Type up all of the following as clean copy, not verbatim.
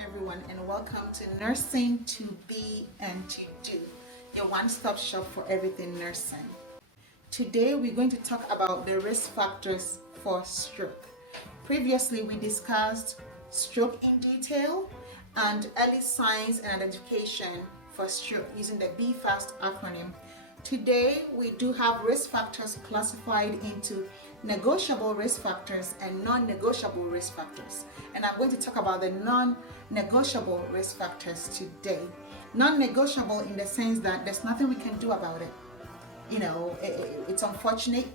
everyone, and welcome to Nursing to Be and to Do, your one-stop shop for everything nursing. Today we're going to talk about the risk factors for stroke. Previously we discussed stroke in detail and early signs and identification for stroke using the BFAST acronym. Today we do have risk factors classified into negotiable risk factors and non-negotiable risk factors, and I'm going to talk about the non-negotiable risk factors today. Non-negotiable in the sense that there's nothing we can do about it. It's unfortunate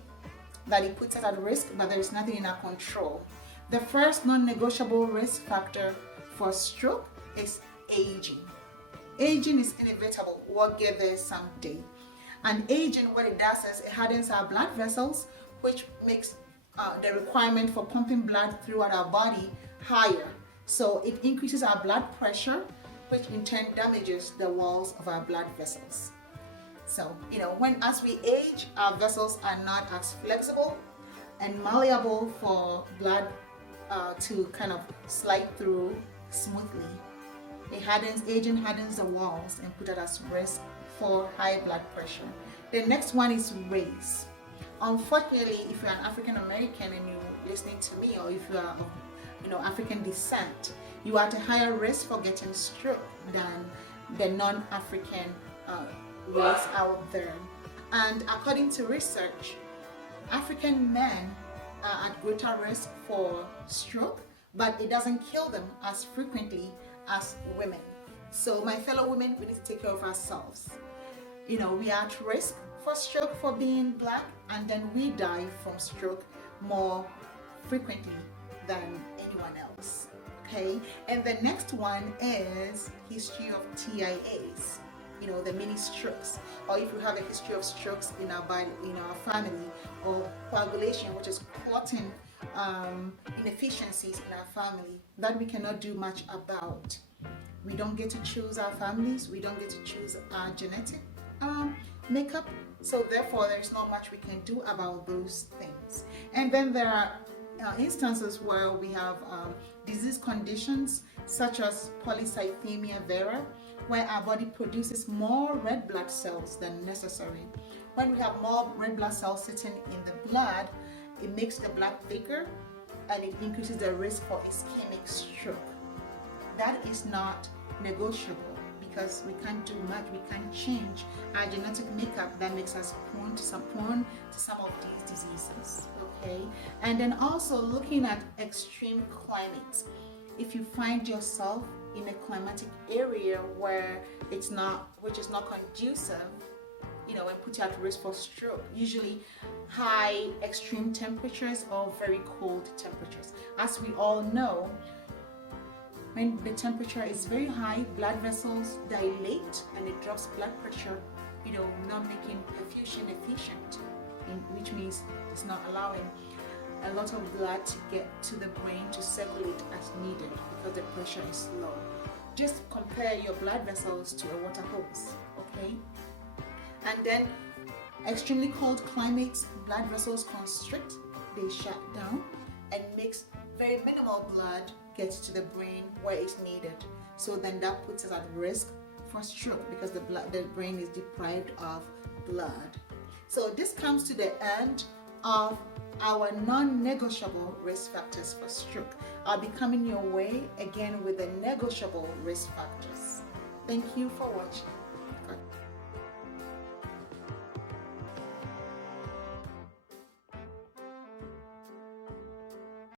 that it puts us at risk, but there is nothing in our control. The first non-negotiable risk factor for stroke is aging. Aging is inevitable. We'll get there someday. And aging, what it does is it hardens our blood vessels, which makes the requirement for pumping blood throughout our body higher. So it increases our blood pressure, which in turn damages the walls of our blood vessels. So, as we age, our vessels are not as flexible and malleable for blood to kind of slide through smoothly. Aging hardens the walls and puts us at risk for high blood pressure. The next one is race. Unfortunately, if you're an African American and you're listening to me, or if you are of African descent, you are at a higher risk for getting stroke than the non-African race out there. And according to research, African men are at greater risk for stroke, but it doesn't kill them as frequently as women. So my fellow women, we need to take care of ourselves. We are at risk for stroke for being black, and then we die from stroke more frequently than anyone else. Okay, and the next one is history of TIAs, the mini strokes, or if you have a history of strokes in our body, in our family, or coagulation, which is clotting inefficiencies in our family that we cannot do much about. We don't get to choose our families, we don't get to choose our genetic makeup, so therefore there's not much we can do about those things. And then there are instances where we have disease conditions such as polycythemia vera, where our body produces more red blood cells than necessary. When we have more red blood cells sitting in the blood, it makes the blood thicker and it increases the risk for ischemic stroke. That is not negotiable because we can't do much. We can't change our genetic makeup that makes us prone to some of these diseases. Okay, and then also looking at extreme climates. If you find yourself in a climatic area which is not conducive, and put you at risk for stroke, usually high extreme temperatures or very cold temperatures. As we all know, when the temperature is very high, blood vessels dilate and it drops blood pressure, not making perfusion efficient, which means it's not allowing a lot of blood to get to the brain to circulate as needed because the pressure is low. Just compare your blood vessels to a water hose, okay? And then extremely cold climates, blood vessels constrict, they shut down, and makes very minimal blood get to the brain where it's needed. So then that puts us at risk for stroke because the brain is deprived of blood. So this comes to the end of our non-negotiable risk factors for stroke. I'll be coming your way again with the negotiable risk factors. Thank you for watching.